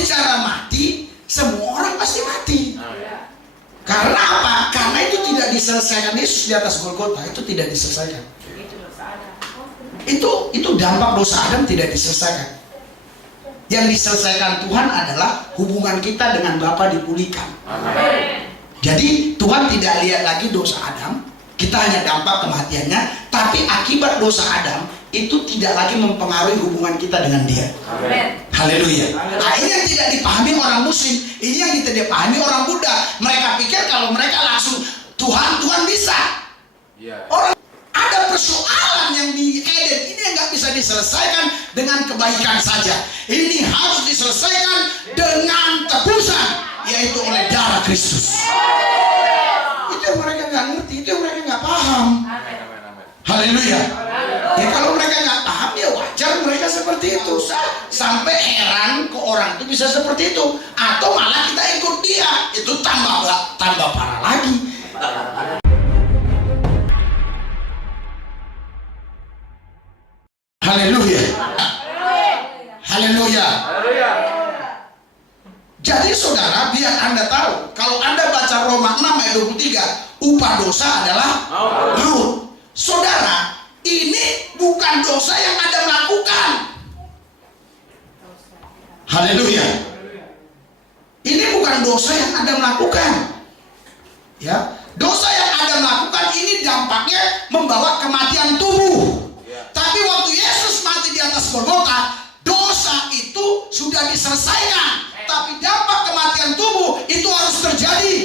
bicara mati, semua orang pasti mati. Karena apa? Karena itu tidak diselesaikan Yesus di atas Golgota, itu tidak diselesaikan. Itu dampak dosa Adam tidak diselesaikan. Yang diselesaikan Tuhan adalah hubungan kita dengan Bapa dipulihkan. Jadi Tuhan tidak lihat lagi dosa Adam, kita hanya dampak kematiannya, tapi akibat dosa Adam itu tidak lagi mempengaruhi hubungan kita dengan Dia. Haleluya. Nah, ini yang tidak dipahami orang Muslim, ini yang tidak dipahami orang Buddha. Mereka pikir kalau mereka langsung Tuhan bisa. Orang ada persoalan yang di Eden ini yang nggak bisa diselesaikan dengan kebaikan saja. Ini harus diselesaikan dengan tebusan, yaitu oleh darah Kristus. Itu yang mereka nggak ngerti, itu yang mereka nggak paham. Haleluya. Ya kalau mereka nggak paham ya wajar mereka seperti itu. Sampai heran kok orang itu bisa seperti itu, atau malah kita ikut dia, itu tambah parah lagi. Haleluya. Haleluya. Jadi saudara, biar Anda tahu, kalau Anda baca Roma 6 ayat 23, upah dosa adalah maut. Saudara, ini bukan dosa yang Anda lakukan. Haleluya. Ini bukan dosa yang Anda lakukan. Ya, dosa yang Anda lakukan ini dampaknya membawa kematian tubuh. Tapi waktu Yesus mati di atas Golgota, dosa itu sudah diselesaikan. Tapi dampak kematian tubuh itu harus terjadi.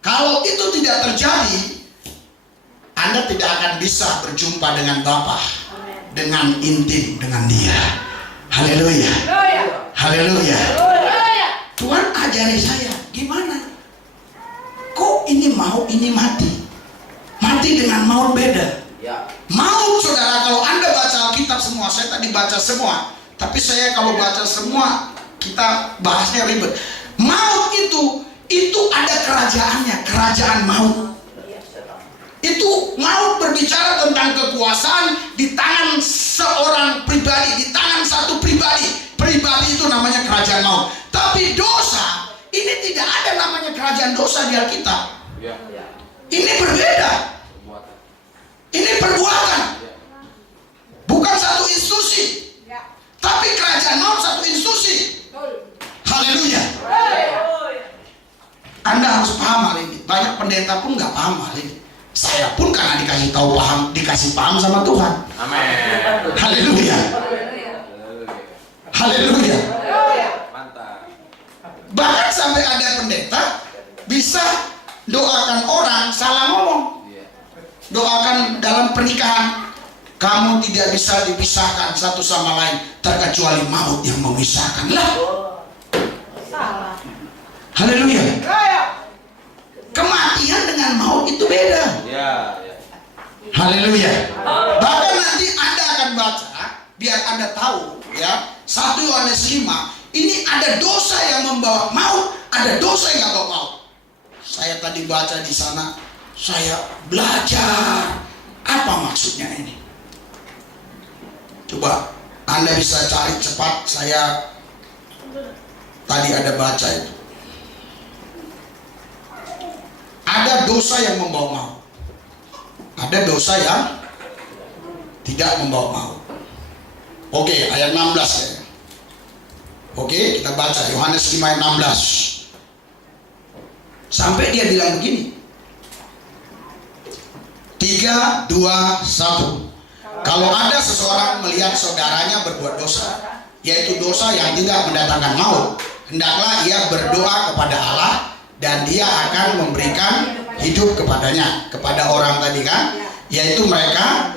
Kalau itu tidak terjadi, Anda tidak akan bisa berjumpa dengan Bapa, dengan intim dengan Dia. Haleluya. Haleluya. Tuhan ajari saya, gimana? Kok ini mau, ini mati? Mati dengan maut beda. Maut, saudara, kalau Anda baca Alkitab semua, saya tadi baca semua, tapi saya kalau baca semua kita bahasnya ribet. Maut itu ada kerajaannya, kerajaan maut. Itu maut berbicara tentang kekuasaan di tangan seorang pribadi, di tangan satu pribadi. Pribadi itu namanya kerajaan maut. Tapi dosa ini tidak ada namanya kerajaan dosa di Alkitab. Ini berbeda. Ini perbuatan, bukan satu institusi, tapi kerajaan maut satu institusi. Haleluya. Anda harus paham hal ini. Banyak pendeta pun nggak paham hal ini. Saya pun karena dikasih paham sama Tuhan. Amin. Haleluya. Haleluya. Bahkan sampai ada pendeta bisa doakan orang salah ngomong. Doakan dalam pernikahan, kamu tidak bisa dipisahkan satu sama lain terkecuali maut yang memisahkan. Lah, salah. Haleluya. Kematian dengan maut itu beda. Haleluya. Bahkan nanti Anda akan baca, biar Anda tahu ya, 1 Yohanes 5, ini ada dosa yang membawa maut, ada dosa yang nggak bawa maut. Saya tadi baca di sana, saya belajar apa maksudnya ini. Coba Anda bisa cari cepat, saya tadi ada baca itu. Ada dosa yang membawa maut, ada dosa yang tidak membawa maut. Oke, ayat 16 ya. Oke, kita baca Yohanes 5 ayat 16. Sampai dia bilang begini, 3, 2, 1. Kalau ada seseorang melihat saudaranya berbuat dosa, yaitu dosa yang tidak mendatangkan maut, hendaklah ia berdoa kepada Allah, dan Dia akan memberikan hidup kepadanya, kepada orang tadi kan, yaitu mereka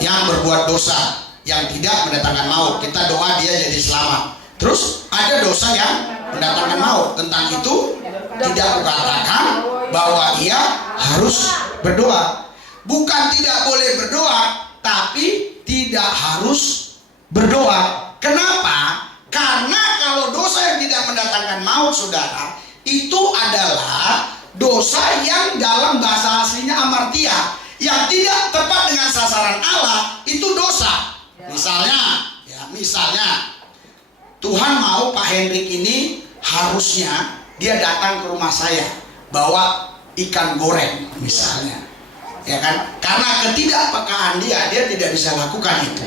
yang berbuat dosa yang tidak mendatangkan maut. Kita doa dia jadi selamat. Terus ada dosa yang mendatangkan maut. Tentang itu tidak kukatakan bahwa ia harus berdoa. Bukan tidak boleh berdoa, tapi tidak harus berdoa. Kenapa? Karena kalau dosa yang tidak mendatangkan maut, saudara, itu adalah dosa yang dalam bahasa aslinya amartia, yang tidak tepat dengan sasaran Allah, itu dosa. Misalnya Tuhan mau Pak Hendrik ini harusnya dia datang ke rumah saya bawa ikan goreng misalnya, ya kan? Karena ketidakpekaan dia tidak bisa lakukan itu.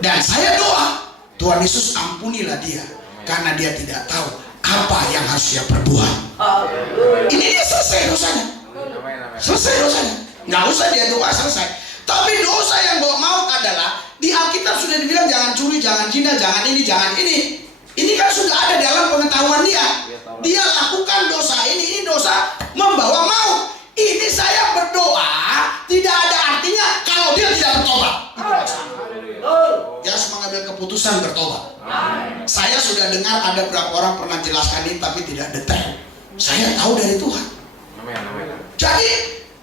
Dan saya doa, Tuhan Yesus ampunilah dia, karena dia tidak tahu apa yang harus dia perbuat. Ini dia selesai dosanya. Selesai dosanya. Nggak usah dia doa, selesai. Tapi dosa yang Bapak mau adalah, di Alkitab sudah dibilang jangan curi, jangan zina, jangan ini, jangan ini. Ini kan sudah ada dalam pengetahuan dia. Dia lakukan dosa ini dosa membawa maut. Ini saya berdoa tidak ada artinya kalau dia tidak bertobat. Dia harus mengambil keputusan bertobat. Saya sudah dengar ada beberapa orang pernah jelaskan ini tapi tidak detail. Saya tahu dari Tuhan. Jadi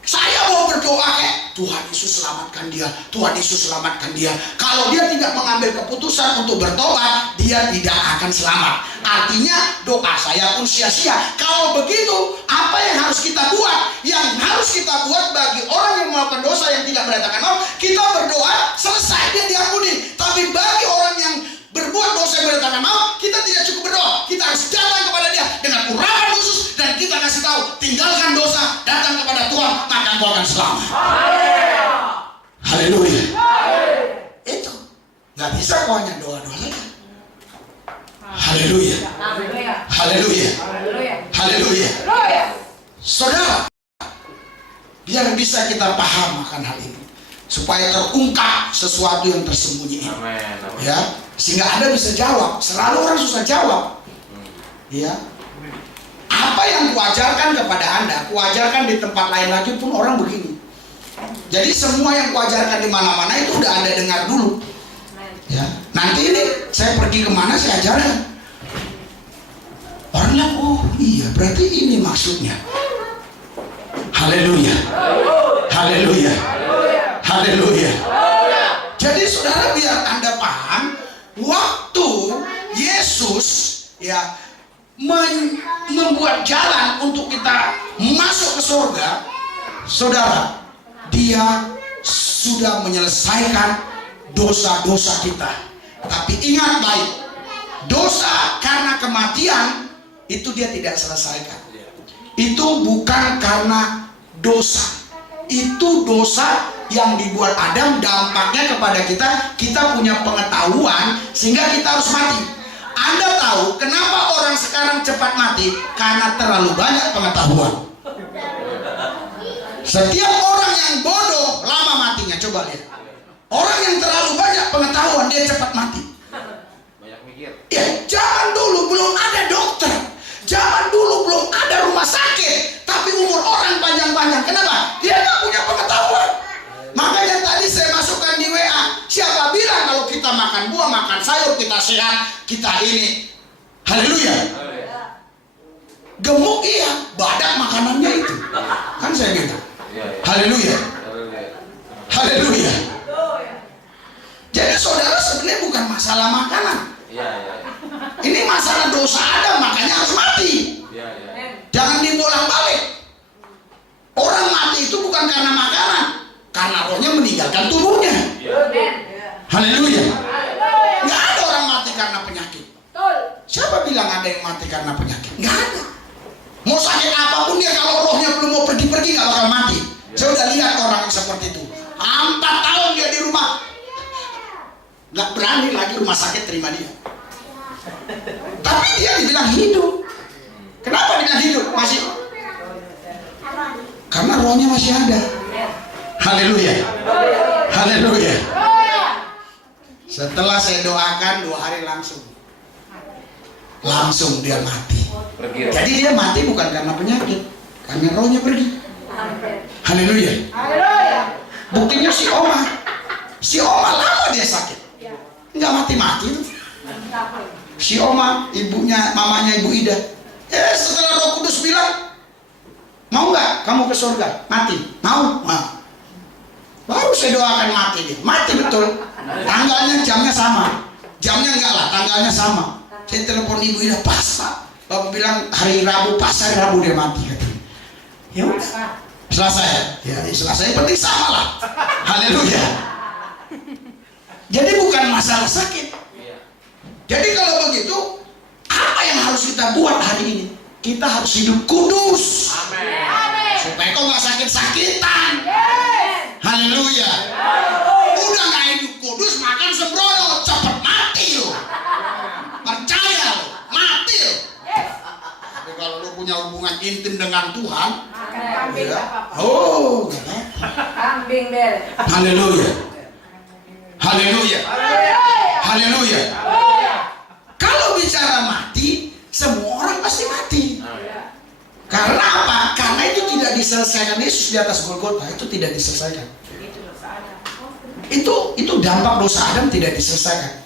saya mau berdoa kayak Tuhan Yesus selamatkan dia, Tuhan Yesus selamatkan dia. Kalau dia tidak mengambil keputusan untuk bertobat, dia tidak akan selamat. Artinya doa saya pun sia-sia. Kalau begitu, apa yang harus kita buat? Yang harus kita buat bagi orang yang melakukan dosa yang tidak menyatakan maaf, kita berdoa selesai dia diampuni. Tapi bagi orang yang berbuat dosa yang menyatakan maaf, kita tidak cukup berdoa. Kita harus datang kepada dia dengan urapan khusus dan kita kasih tahu, tinggalkan dosa, datang kepada Tuhan, maka engkau akan selamat. Haleluya. Itu nggak bisa kau hanya doa-doa saja. Haleluya. Haleluya. Haleluya. Saudara, biar bisa kita paham akan hal ini, supaya terungkap sesuatu yang tersembunyi ini. Ya, sehingga Anda bisa jawab. Selalu orang susah jawab. Ya. Apa yang kuajarkan kepada Anda, kuajarkan di tempat lain lagi pun orang begini. Jadi semua yang kuajarkan di mana-mana itu udah Anda dengar dulu. Ya, nanti ini saya pergi kemana saya ajarkan. Orang bilang, oh iya berarti ini maksudnya. Haleluya. Haleluya. Haleluya. Jadi saudara, biar Anda paham, waktu Yesus ya membuat jalan untuk kita masuk ke surga, saudara, dia sudah menyelesaikan dosa-dosa kita. Tapi ingat baik, dosa karena kematian itu dia tidak selesaikan. Itu bukan karena dosa. Itu dosa yang dibuat Adam, dampaknya kepada kita. Kita punya pengetahuan sehingga kita harus mati. Anda tahu kenapa orang sekarang cepat mati? Karena terlalu banyak pengetahuan. Setiap orang yang bodoh lama matinya. Coba lihat. Orang yang terlalu banyak pengetahuan dia cepat mati. Banyak mikir. Ya, zaman dulu belum ada dokter. Zaman dulu belum ada rumah sakit. Tapi umur orang panjang-panjang. Kenapa? Dia nggak punya pengetahuan. Makanya tadi saya masukkan di WA. Siapa bilang kalau kita makan buah, makan sayur, kita sehat, kita ini. Haleluya. Gemuk iya, badak makanannya itu. Kan saya bilang. Haleluya. Haleluya. Jadi saudara, sebenarnya bukan masalah makanan. Ini masalah dosa Adam, makanya harus mati. Jangan dibolak-balik. Orang mati itu bukan karena makanan, karena rohnya meninggalkan tubuhnya. Haleluya. Nggak ada orang mati karena penyakit. Siapa bilang ada yang mati karena penyakit? Nggak ada. Mau sakit apapun dia, kalau rohnya belum mau pergi-pergi nggak bakal mati. Saya udah lihat orang yang seperti itu. 4 tahun dia di rumah, nggak berani lagi rumah sakit terima dia. Tapi dia dibilang hidup. Kenapa dibilang hidup? Masih, karena rohnya masih ada. Haleluya. Haleluya. Setelah saya doakan 2 hari langsung dia mati. Jadi dia mati bukan karena penyakit, karena rohnya pergi. Haleluya. Buktinya si Oma lama dia sakit, nggak mati-mati. Si Oma, ibunya, mamanya Ibu Ida. Setelah Roh Kudus bilang, mau nggak kamu ke surga? Mati? Mau? Nah. Baru saya doakan mati dia. Mati betul. Tanggalnya, jamnya sama. Jamnya enggak lah, tanggalnya sama. Saya telepon Ibu Ida, pas Pak. Bapak bilang hari Rabu, pas hari Rabu dia mati. Ya udah. Selasa ya? Ya Selasa yang penting sama lah. Haleluya. Jadi bukan masalah sakit. Jadi kalau begitu, apa yang harus kita buat hari ini? Kita harus hidup kudus. Amin. Supaya kau nggak sakit-sakitan. Haleluya. Udah nggak hidup kudus, makan sembrono, cepet mati lo. Percaya lo, mati lo. Tapi kalau lo punya hubungan intim dengan Tuhan, Kambing ya. apa-apa. Oh, nggak apa-apa. Kambing bel. Haleluya. Haleluya. Haleluya. Kalau bicara mati, semua orang pasti mati. Karena apa? Karena itu tidak diselesaikan Yesus di atas Golgota, itu tidak diselesaikan. Itu dampak dosa Adam tidak diselesaikan.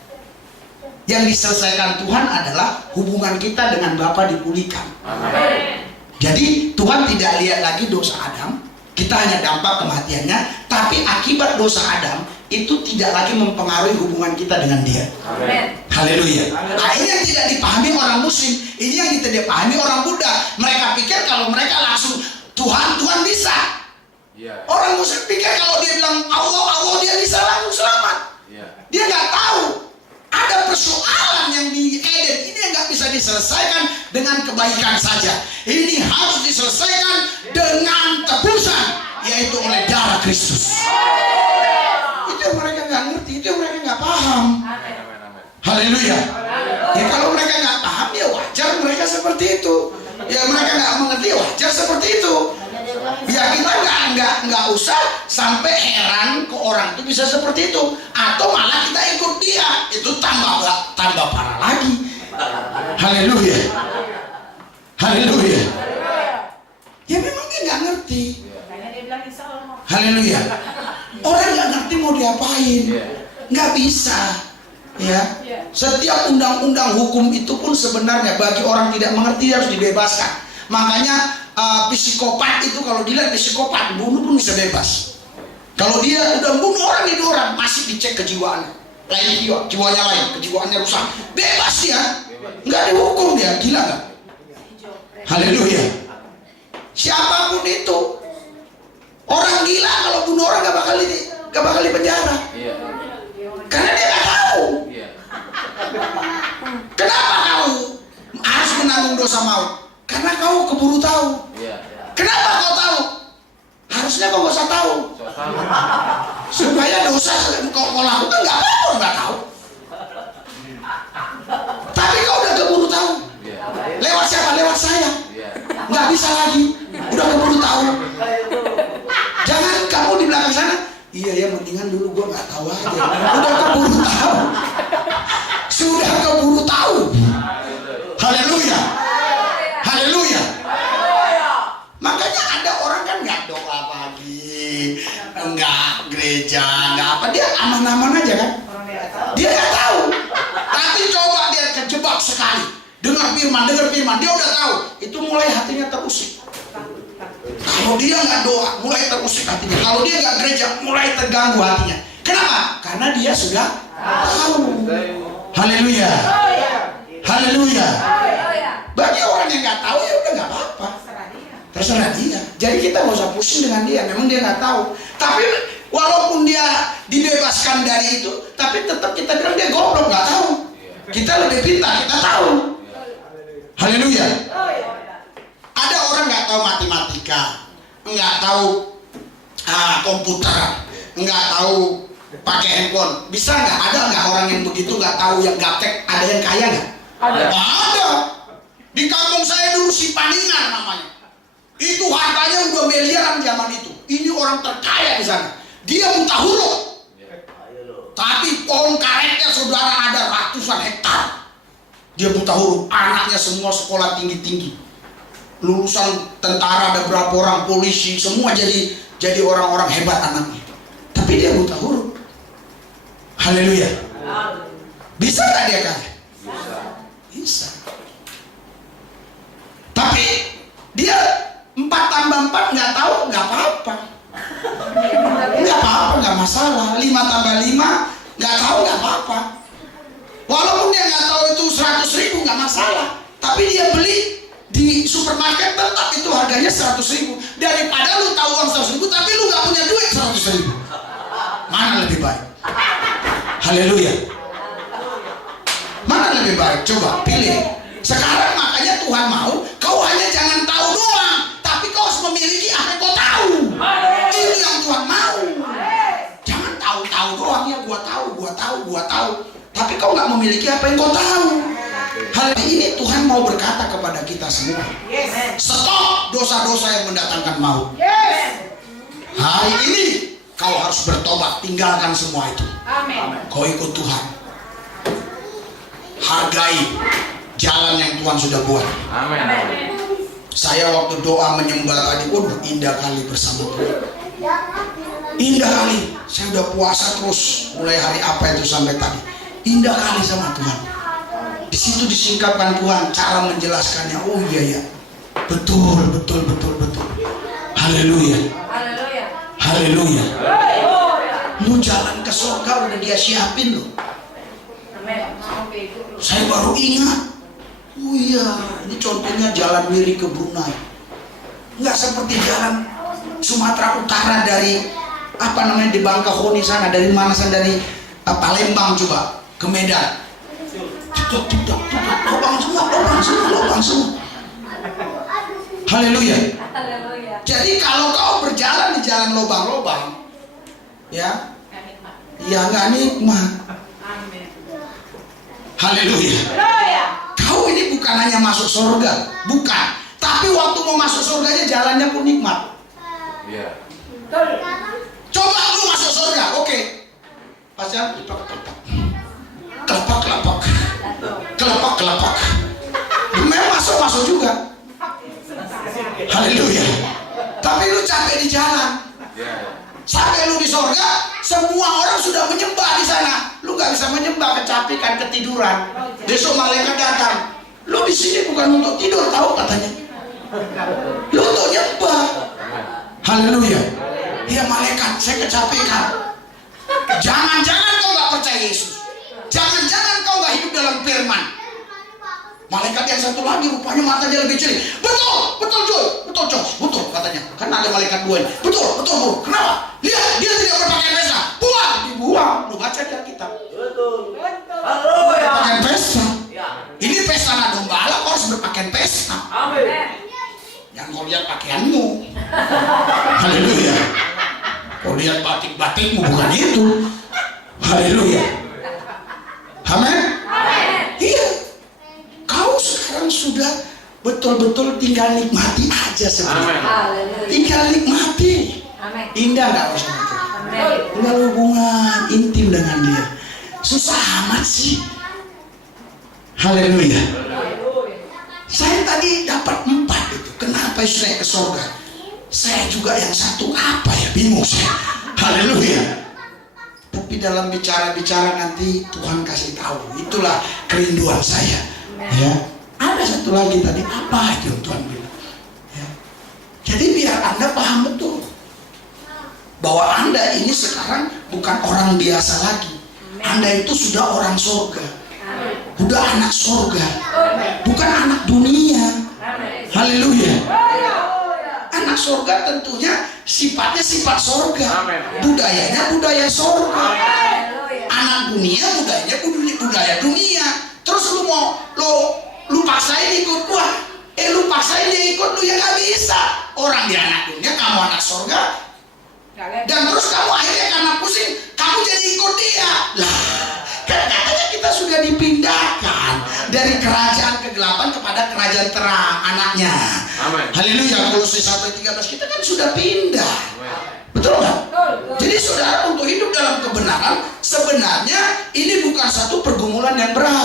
Yang diselesaikan Tuhan adalah hubungan kita dengan Bapa dipulihkan. Jadi Tuhan tidak lihat lagi dosa Adam, kita hanya dampak kematiannya, tapi akibat dosa Adam itu tidak lagi mempengaruhi hubungan kita dengan Dia. Haleluya. Nah, ini yang tidak dipahami orang Muslim, ini yang tidak dipahami orang Buddha. Mereka pikir kalau mereka langsung Tuhan bisa. Orang Muslim pikir kalau dia bilang Allah dia bisa langsung selamat. Dia nggak tahu ada persoalan yang di Eden ini yang nggak bisa diselesaikan dengan kebaikan saja. Ini harus diselesaikan dengan tebusan, yaitu oleh darah Kristus. Itu yang mereka nggak ngerti, itu yang mereka nggak paham. Haleluya. Ya kalau mereka nggak paham ya wajar mereka seperti itu. Ya mereka nggak mengerti wajar seperti itu. Ya kita nggak usah sampai heran ke orang itu bisa seperti itu, atau malah kita ikut dia, itu tambah parah lagi. Haleluya. Haleluya. Ya memang dia nggak ngerti. Haleluya. Orang nggak ngerti mau diapain, nggak bisa. Ya, setiap undang-undang hukum itu pun sebenarnya bagi orang tidak mengerti harus dibebaskan. Makanya psikopat itu kalau dilihat psikopat bunuh pun bisa bebas. Kalau dia udah bunuh orang masih dicek kejiwaannya, jiwanya lain, kejiwaannya rusak, bebas ya, nggak dihukum dia, gila nggak? Haleluya. Siapapun itu, orang gila kalau bunuh orang nggak bakal dipenjara, karena dia nggak tahu. Kenapa kau harus menanggung dosa maut? Karena kau keburu tahu. Kenapa kau tahu? Harusnya kau gak usah tahu. Supaya dosa kau lakukan nggak apa-apa, nggak tahu. Tapi kau udah keburu tahu. Lewat siapa? Lewat saya. Nggak bisa lagi. Udah keburu tahu. Jangan kamu di belakang sana. Iya ya, mendingan dulu gua nggak tahu aja. Udah keburu tahu. Sudah keburu tahu. Haleluya. Haleluya. Makanya ada orang kan nggak doa pagi, nggak gereja, nggak apa, dia aman-aman aja kan? Dia nggak tahu. Tapi coba dia kejebak sekali, dengar firman, dia udah tahu. Itu mulai hatinya terusik. Kalau dia nggak doa, mulai terusik hatinya. Kalau dia nggak gereja, mulai terganggu hatinya. Kenapa? Karena dia sudah tahu. Haleluya. Haleluya. Bagi orang yang nggak tahu ya udah nggak apa-apa, terserah dia. Jadi kita nggak usah pusing dengan dia. Memang dia nggak tahu. Tapi walaupun dia dibebaskan dari itu, tapi tetap kita bilang dia goblok, nggak tahu. Kita lebih pintar, kita tahu. Haleluya. Ada orang nggak tahu matematika, nggak tahu komputer, nggak tahu pakai handphone. Bisa nggak? Ada nggak orang yang begitu nggak tahu, yang gaptek? Ada yang kaya nggak? Ada. Di kampung saya dulu si Paningan namanya. Itu hartanya udah miliaran zaman itu. Ini orang terkaya di sana. Dia buta huruf. Tapi pohon karetnya saudara ada ratusan hektar. Dia buta huruf. Anaknya semua sekolah tinggi-tinggi. Lulusan tentara ada berapa orang, polisi, semua jadi orang-orang hebat anaknya. Tapi dia buta huruf. Haleluya. Bisa nggak dia kaya? Bisa. Tapi dia 4 tambah 4 nggak tahu, nggak apa-apa. Nggak apa-apa, nggak masalah. 5 tambah 5 nggak tahu, nggak apa-apa. Walaupun dia nggak tahu itu 100.000 nggak masalah. Tapi dia beli di supermarket tetap itu harganya 100.000. Daripada lu tahu uang 100.000 tapi lu nggak punya duit 100.000. Mana lebih baik? Haleluya. Mana lebih baik? Coba pilih. Sekarang makanya Tuhan mau kau hanya jangan tahu doang, tapi kau harus memiliki apa yang kau tahu. Itu yang Tuhan mau. Jangan tahu-tahu doang, ya gua tahu. Tapi kau nggak memiliki apa yang kau tahu. Hal ini Tuhan mau berkata kepada kita semua. Stop dosa-dosa yang mendatangkan maut. Hari ini kau harus bertobat, tinggalkan semua itu. Kau ikut Tuhan. Hargai jalan yang Tuhan sudah buat. Amin. Saya waktu doa menyembah tadi, indah kali bersama Tuhan. Indah kali. Saya udah puasa terus mulai hari apa itu sampai tadi. Indah kali sama Tuhan. Di situ disingkapkan Tuhan cara menjelaskannya. Oh iya ya. Betul. Haleluya. Lu jalan ke surga udah dia siapin lu. Saya baru ingat. Oh iya, ini contohnya jalan Wiri ke Brunei. Enggak seperti jalan Sumatera Utara dari di Bangkahuni sana, dari mana sana, dari Palembang coba ke Medan. Lubang semua. Haleluya. Jadi kalau kau berjalan di jalan lubang-lubang, ya nggak nikmat. Haleluya. Kau ini bukan hanya masuk surga, bukan. Tapi waktu mau masuk surganya jalannya pun nikmat. Iya. Coba lu masuk surga, oke. Pas jalan kelepak. Memang masuk juga. Haleluya. Tapi lu capek di jalan. Sampai lu di surga, semua orang sudah menyembah di sana. Lu gak bisa menyembah, kecapekan, ketiduran. Besok malaikat datang. Lu di sini bukan untuk tidur, tahu katanya. Lu untuk nyembah. Haleluya. Ya malaikat, saya kecapekan. Jangan-jangan kau gak percaya Yesus. Jangan-jangan kau gak hidup dalam firman. Malaikat yang satu lagi rupanya matanya lebih cerah. Betul Joy, katanya. Kan ada malaikat dua ini. Betul Bu. Kenapa? Lihat, dia tidak berpakaian pesta. Dibuang. Lu baca di Alkitab. Betul. Berpakaian pesta. Ini pesta nak domba, kau harus berpakaian pesta. Amin. Yang kau lihat pakaianmu. Haleluya. Kau lihat batik-batikmu, bukan itu. Haleluya. Amin. Iya. Kau sekarang sudah betul-betul tinggal nikmati aja sebenarnya. Tinggal nikmati. Indah gak usah itu. Tinggal hubungan intim dengan dia. Susah amat sih. Haleluya. Saya tadi dapat 4 itu. Kenapa saya ke surga? Saya juga yang satu apa ya? Bingung saya. Haleluya. Tapi dalam bicara-bicara nanti Tuhan kasih tahu. Itulah kerinduan saya. Ya, ada satu lagi tadi apa itu Tuhan bilang. Ya. Jadi biar Anda paham betul bahwa Anda ini sekarang bukan orang biasa lagi. Anda itu sudah orang surga, sudah anak surga, bukan anak dunia. Haleluya. Anak surga tentunya sifatnya sifat surga, budayanya budaya surga. Anak dunia budayanya budaya dunia. Terus lu paksain ikut gua, lu paksain dia ikut lu, ya nggak bisa. Orang dia anak dunia, kamu anak surga, dan terus kamu akhirnya karena pusing, kamu jadi ikut dia. Lah, kan katanya kita sudah dipindahkan dari kerajaan kegelapan kepada kerajaan terang anaknya. Amin. Haleluya. Kolose 1:13 kita kan sudah pindah. Betul nggak? Jadi saudara, untuk hidup dalam kebenaran sebenarnya ini bukan satu pergumulan yang berat.